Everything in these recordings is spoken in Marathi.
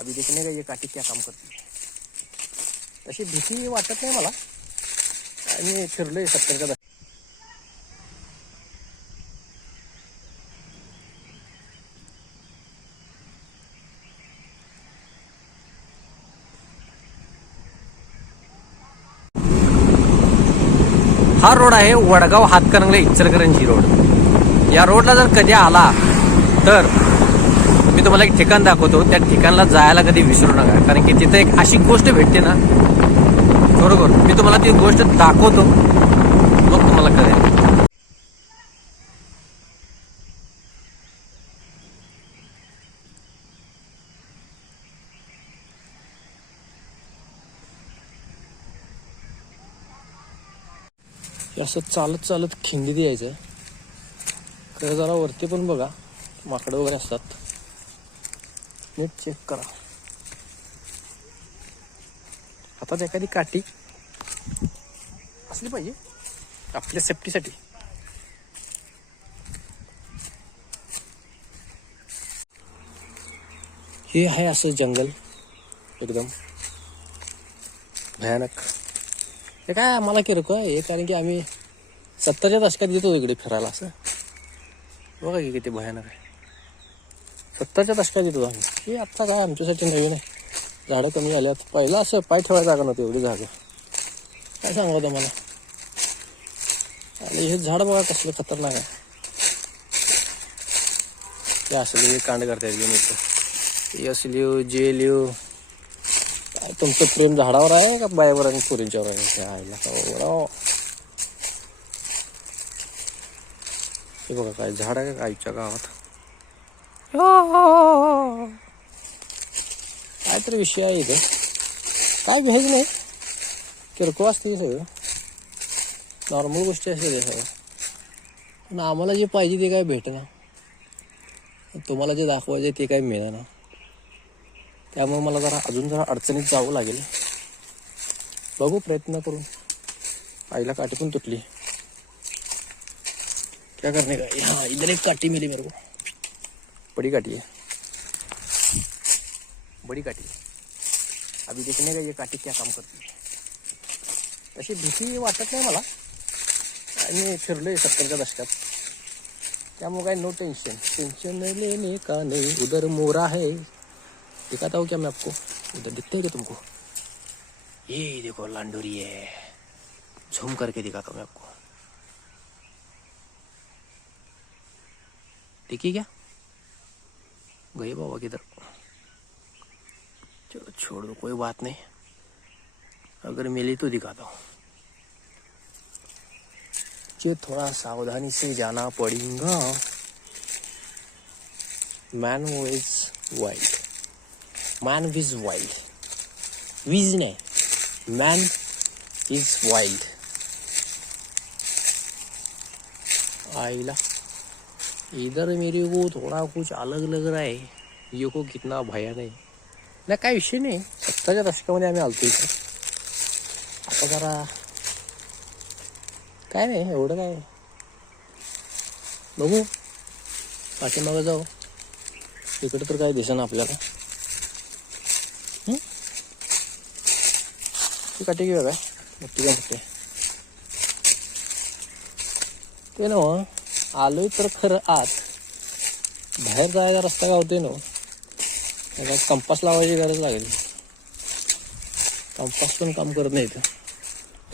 अभी देखने का ये काठी क्या काम करते तशी भीती वाटत नाही मला. आणि फिरलोय सत्तरच्या हा रोड आहे वडगाव हातकणंगले इचलकरंजी रोड. या रोडला जर कधी आला तर मी तुम्हाला एक ठिकाण दाखवतो. त्या ठिकाणला जायला कधी विसरू नका. कारण की तिथे एक अशी गोष्ट भेटते ना बरोबर? मी तुम्हाला ती गोष्ट दाखवतो. मग तुम्हाला कळेल. असं चालत चालत खिंदी यायचं खरं जरा वरती पण बघा माकडं वगैरे असतात. नीट चेक करा. हातात एखादी काठी असली पाहिजे आपल्या सेफ्टीसाठी हे आहे असं जंगल एकदम भयानक. हे काय आम्हाला किरकोळ आहे हे कारण की आम्ही सत्तरच्या दशकात येतो इकडे फिरायला असं. बघा की किती भयानक आहे. सत्तरच्या दशकात येतो आम्ही. हे आत्ता काय आमच्यासाठी नवीन आहे. झाडं कमी आल्यात पहिलं असं पाय ठेवायला जागा नव्हती एवढी जागा. काय सांगू मला आणि हे झाड बघा कसलं खतरनाक आहे. ते असले कांड करतायत घेऊन येतो यस लिव जे लिव काय तुमचं प्रेम झाडावर आहे का बायावर आणि पुरींच्यावर आहे? आईला का हे बघा काय झाड आहे का आईच्या गावात? हो, हो, हो, काय तर विषय आहे इथं. काय भेज नाही? किरकोळ असते सगळं. नॉर्मल गोष्टी असते ते सगळं पण आम्हाला जे पाहिजे ते काय भेटणार तुम्हाला जे दाखवायचे ते काय मिळणार त्यामुळे मला जरा अजून जरा अडचणीत जावं लागेल. बघू प्रयत्न करून. आईला काठी पण तुटली. काय करणे का हाँ इधर एक काठी मिली मेरे को. बड़ी काठी है। बड़ी काठी है। अभी देखने का ये काठी क्या काम करती है। तशी भीती वाटत नाही मला आणि फिरलोय सत्तरच्या दशकात त्यामुळे काय नो टेंशन टेंशन लेने का नहीं, उधर मोरा है। दिखाता हूँ क्या मैं आपको? उधर दिखते है क्या तुमको? ये देखो लांडोरी है। झूम करके दिखाता हूँ मैं आपको। देखिए क्या? गए बाबा किधर? चलो छोड़ दो, कोई बात नहीं। अगर मिली तो दिखाता हूँ। ये थोड़ा सावधानी से जाना पड़ेगा। मैन वो इज़ वाइल्ड मैन विज वाइल्ड विज ने मैन इज़ वाइल्ड आईला इधर मेरे को थोड़ा कुछ अलग लग रहा है। ये को कितना भया नाही नाही काय विषय नाही. सत्ताच्या दशकामध्ये आम्ही आलतो इथे. आता जरा काय नाही एवढं काय बघू. पाठीमागं जाऊ. इकडे तर काय दिसेना आपल्याला. ती काटे घेऊया काय? मोठी का मोठी? ते ना आलोय तर खरं आत. बाहेर जायचा रस्ता गावतोय ना. कंपास लावायची गरज लागेल. कंपास पण काम नाही इथं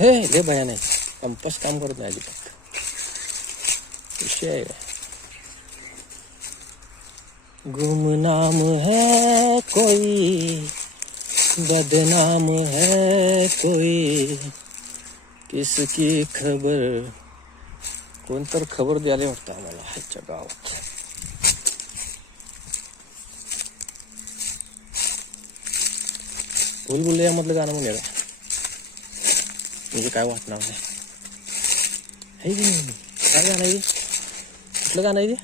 हे लय भयान आहे कंपास काम करत नाही अजिबात. है कोई, बदनाम है कोई. किसकी खबर कोण तर खबर द्यायला वाटतं आम्हाला ह्याच्या गावात. बुलबुल यामधलं गाणं म्हणे म्हणजे काय वाटणार नाही. काय गाणं आहे कुठलं गाणं आहे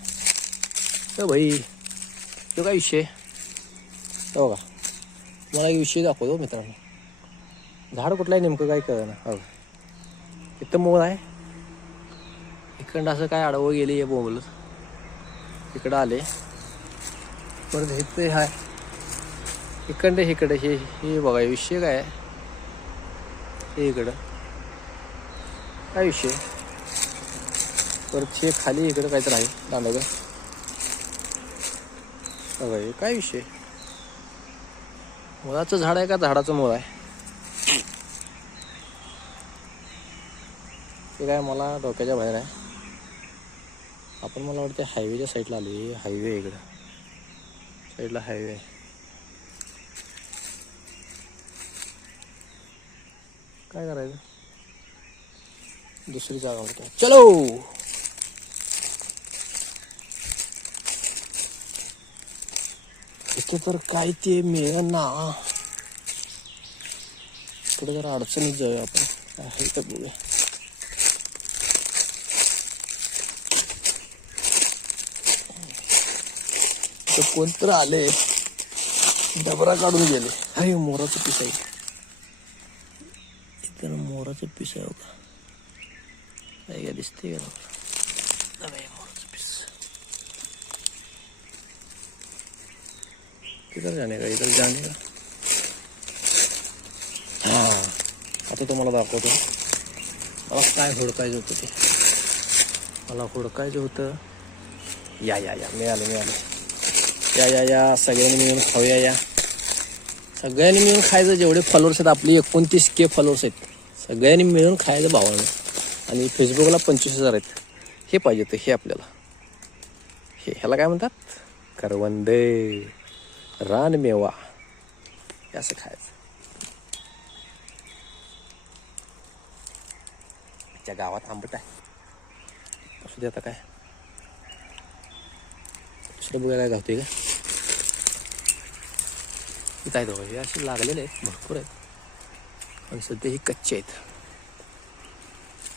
ते भाई तो काय विषय हो का मला एक विषय दाखवतो मित्रांनो. झाड कुठलं आहे नेमकं काय कळ ना हो. इथं मोळ आहे. इकडं असं काय आडवं गेले हे बोंबल. इकडं आले. परत हे ते हाय. इकडे इकडे हे हे बघा विषय काय आहे? हे इकडं. काय विषय? परत हे खाली इकडं काहीतरी आहे दांडगं. बघा हे काय विषय? मुळाचं झाड आहे का झाडाचं मुळ आहे? ते काय मला डोक्याच्या बाहेर आहे. आपण मला वाटतं हायवेच्या साईडला आले हायवे इकडं. साईडला हायवे काय करायचं? दुसरी जागा होती चलो! इथे तर काय ते मिळेना पुढे जरा अडचणीत जाऊया आपण. काय आहे तर बघूया. तर कोणतर आले. डबरा काढून गेले. अरे मोराचं पीस आहे. इथं मोराचं पीस आहे हो बघा काय का दिसते का अरे मोराचं पीस. किधर जाणे का? इधर जाणे का? हा. आता तुम्हाला दाखवतो. मला काय हुडकायचं होतं ते? मला हुडकायचं होतं. या या या. मिळालं मिळालं. या या या. सगळ्यांनी मिळून खाऊया या. सगळ्यांनी मिळून खायचं जेवढे फॉलोअर्स आहेत आपली एकोणतीस के फॉलोअर्स आहेत. सगळ्यांनी मिळून खायचं भावानं. आणि फेसबुकला पंचवीस हजार आहेत. हे पाहिजे होतं हे आपल्याला. हे ह्याला काय म्हणतात? करवंदे. रानमेवा हे असं खायचं. त्या गावात आंबट आहे. असू दे आता काय. दुसरं बघायला गावते का? इथं आहेत. हे असे लागलेले आहेत. भरपूर आहेत. पण सध्या ही कच्चे आहेत.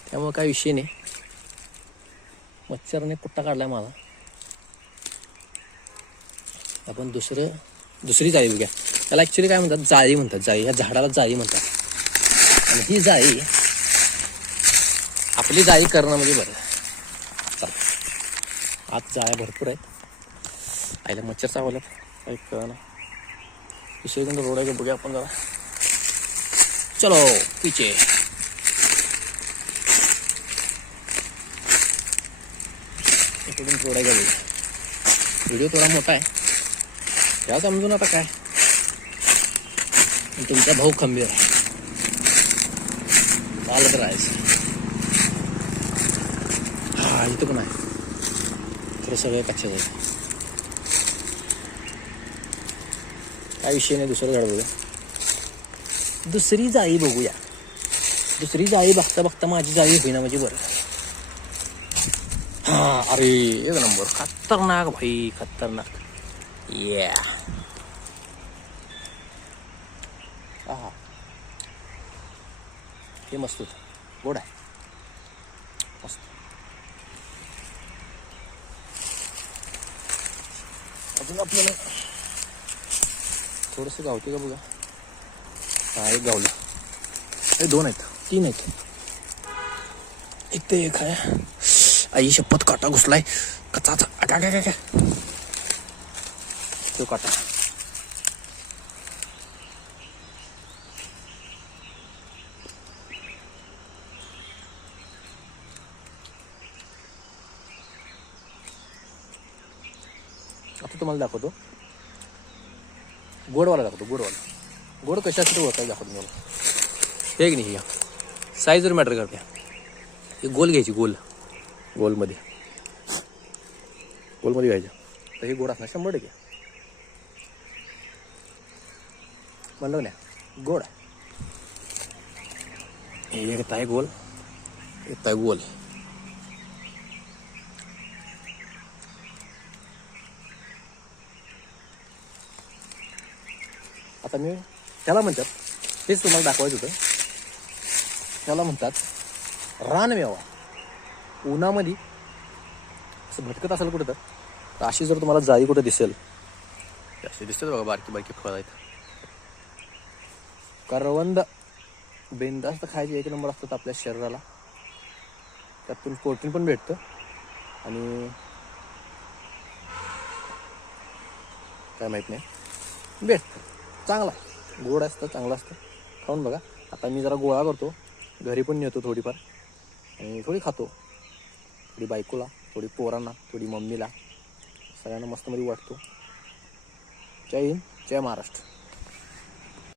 त्यामुळे काय विषय नाही. मच्छरने कुट्टा काढला माझा आपण दुसरं दुसरी जाळी बघूया. त्याला ॲक्च्युली काय म्हणतात? जाळी म्हणतात. जाळी. ह्या झाडाला जाळी म्हणतात. आणि ही जाळी आपली जाळी करणं म्हणजे बरं चला आत जाळ्या भरपूर आहेत. आईला मच्छर चावलं काही कळ ना दुसरीकडे रोड आहे का बघूया आपण जरा चलो पिचे इकडून रोड आहे का बघूया व्हिडिओ थोडा मोठा आहे या समजून आता काय पण तुमचा भाऊ खंबीर आहे चालत राहायचं हा इथं पण आहे खरं सगळं कच्च्या जायचं काय विषय नाही दुसरं झाड बघूया दुसरी जाळी बघूया. दुसरी जाळी बघता बघता माझी जाळी होईना म्हणजे बरं. हा अरे एक नंबर. खतरनाक भाई खतरनाक. या हा हे मस्त होतं. गोड आहे. मस्त. अजून आपल्याला थोडंसं गावते का बघा? हा एक गावलं. हे दोन आहेत. तीन आहेत. एक ते एक आहे. आई शपथ काटा घुसलाय. कचाचा काय काय काय काय तो काटा. आता तुम्हाला दाखवतो. गोडवाला दाखवतो गोडवाला. गोड कशासाठी होता दाखवतो मला हे की नाही या साईजवर मॅटर करते. हे गोल घ्यायची गोल. गोलमध्ये. गोलमध्ये घ्यायचं. तर हे गोड असणार शंभर टक्के. म्हणलं ना गोड. आहे एकता एक आहे गोल. एक आहे गोल. आता मी त्याला म्हणतात तेच तुम्हाला दाखवायचं होतं. त्याला म्हणतात रानमेवा उन्हामध्ये असं भटकत असेल कुठं तर अशी जर तुम्हाला जाळी कुठं दिसेल अशी दिसतात बघा बारकी बारकी फळं आहेत. करवंद बिंदास्त खायचे एक नंबर असतात आपल्या शरीराला. त्यातून प्रोटीन पण भेटतं. आणि काय माहीत नाही भेटतं. चांगला गोड असतं चांगलं असतं. खाऊन बघा. आता मी जरा गोळा करतो. घरी पण नेतो थोडीफार. आणि थोडी खातो. थोडी बायकोला थोडी पोरांना थोडी मम्मीला. सगळ्यांना मस्त मध्ये वाटतो. जय हिंद जय महाराष्ट्र.